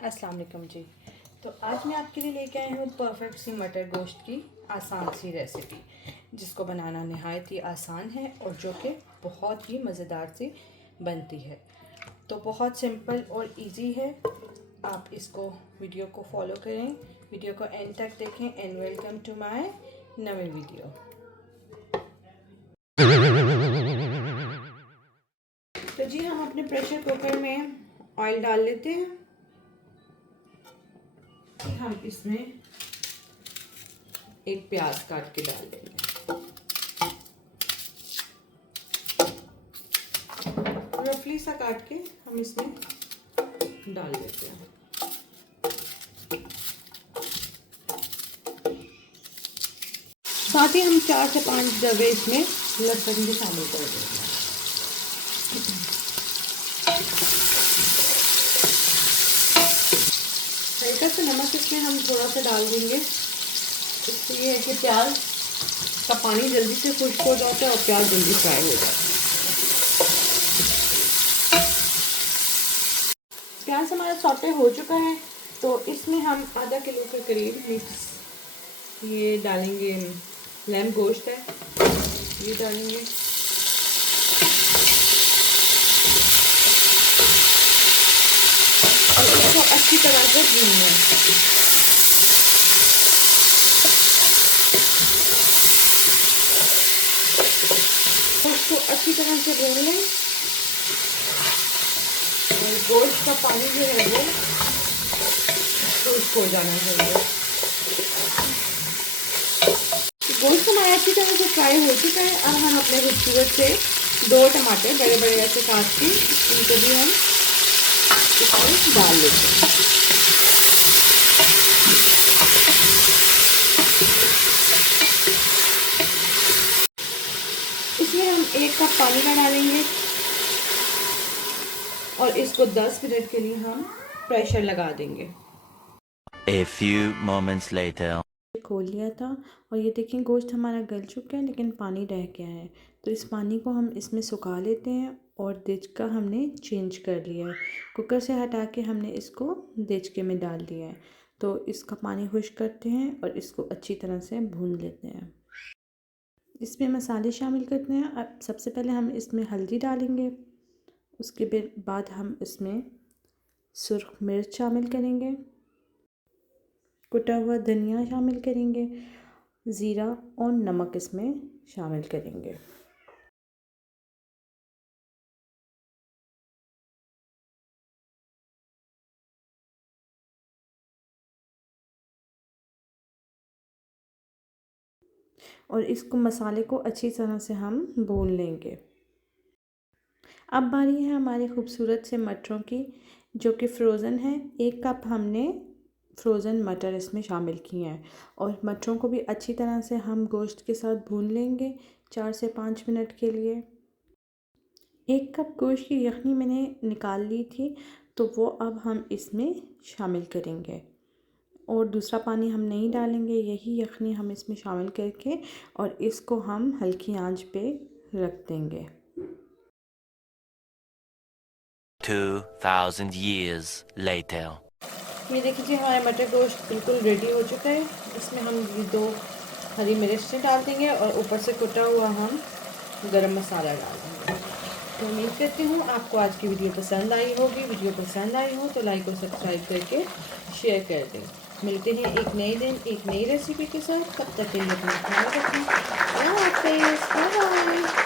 अस्सलाम वालेकुम जी। तो आज मैं आपके लिए लेके आई हूँ परफेक्ट सी मटर गोश्त की आसान सी रेसिपी, जिसको बनाना नहायत ही आसान है और जो कि बहुत ही मज़ेदार सी बनती है। तो बहुत सिंपल और इजी है। आप इसको वीडियो को फॉलो करें, वीडियो को एंड तक देखें। एंड वेलकम टू माय नवे वीडियो। तो जी हम अपने प्रेशर कुकर में ऑयल डाल लेते हैं। हम इसमें एक प्याज काट के डाल देंगे। रफली सा काट के हम इसमें डाल देते हैं। साथ ही हम 4 से 5 डब्बे इसमें लहसुन भी शामिल कर देंगे। हल्का सा नमक इसमें हम थोड़ा सा डाल देंगे। इससे ये है कि प्याज का पानी जल्दी से खुश्क हो जाता है और प्याज जल्दी फ्राई हो जाता है। प्याज हमारा सौटे हो चुका है, तो इसमें हम आधा किलो के करीब मिक्स ये डालेंगे। लैम्ब गोश्त है, ये डालेंगे। और इसको अच्छी तरह से भूनना है। उसको अच्छी तरह से भून लें और गोश्त का पानी जो है वो खुश्क हो जाना चाहिए। गोश्त हमारा अच्छी तरह से फ्राई हो चुका है। अब हम अपने खूबसूरत से 2 टमाटर बड़े बड़े ऐसे काट के इनको भी हम इसमें डाल लेते हैं। इसमें हम 1 कप पानी का डालेंगे और इसको 10 मिनट के लिए हम प्रेशर लगा देंगे। A few moments later. खोल लिया था और ये देखें गोश्त हमारा गल चुका है, लेकिन पानी रह गया है। तो इस पानी को हम इसमें सुखा लेते हैं और देचका हमने चेंज कर लिया है। कुकर से हटा के हमने इसको देचके में डाल दिया है। तो इसका पानी खुश्क करते हैं और इसको अच्छी तरह से भून लेते हैं। इसमें मसाले शामिल करते हैं। अब सबसे पहले हम इसमें हल्दी डालेंगे। उसके बाद हम इसमें सुर्ख मिर्च शामिल करेंगे, कुटा हुआ धनिया शामिल करेंगे, ज़ीरा और नमक इसमें शामिल करेंगे। और इसको मसाले को अच्छी तरह से हम भून लेंगे। अब बारी है हमारे खूबसूरत से मटरों की, जो कि फ्रोज़न है। 1 कप हमने फ्रोज़न मटर इसमें शामिल किए हैं और मटरों को भी अच्छी तरह से हम गोश्त के साथ भून लेंगे 4 से 5 मिनट के लिए। 1 कप गोश्त की यखनी मैंने निकाल ली थी, तो वो अब हम इसमें शामिल करेंगे और दूसरा पानी हम नहीं डालेंगे। यही यखनी हम इसमें शामिल करके और इसको हम हल्की आंच पे रख देंगे। 2000 years later. ये देखिए हमारा मटर गोश्त बिल्कुल रेडी हो चुका है। इसमें हम 2 हरी मिर्च डाल देंगे और ऊपर से कुटा हुआ हम गरम मसाला डाल देंगे। तो उम्मीद करती हूँ आपको आज की वीडियो पसंद आई होगी। वीडियो पसंद आई हो तो लाइक और सब्सक्राइब करके शेयर कर दें। मिलते हैं एक नए दिन एक नई रेसिपी के साथ। तब तक के लिए अपना ख्याल रखें। Bye bye.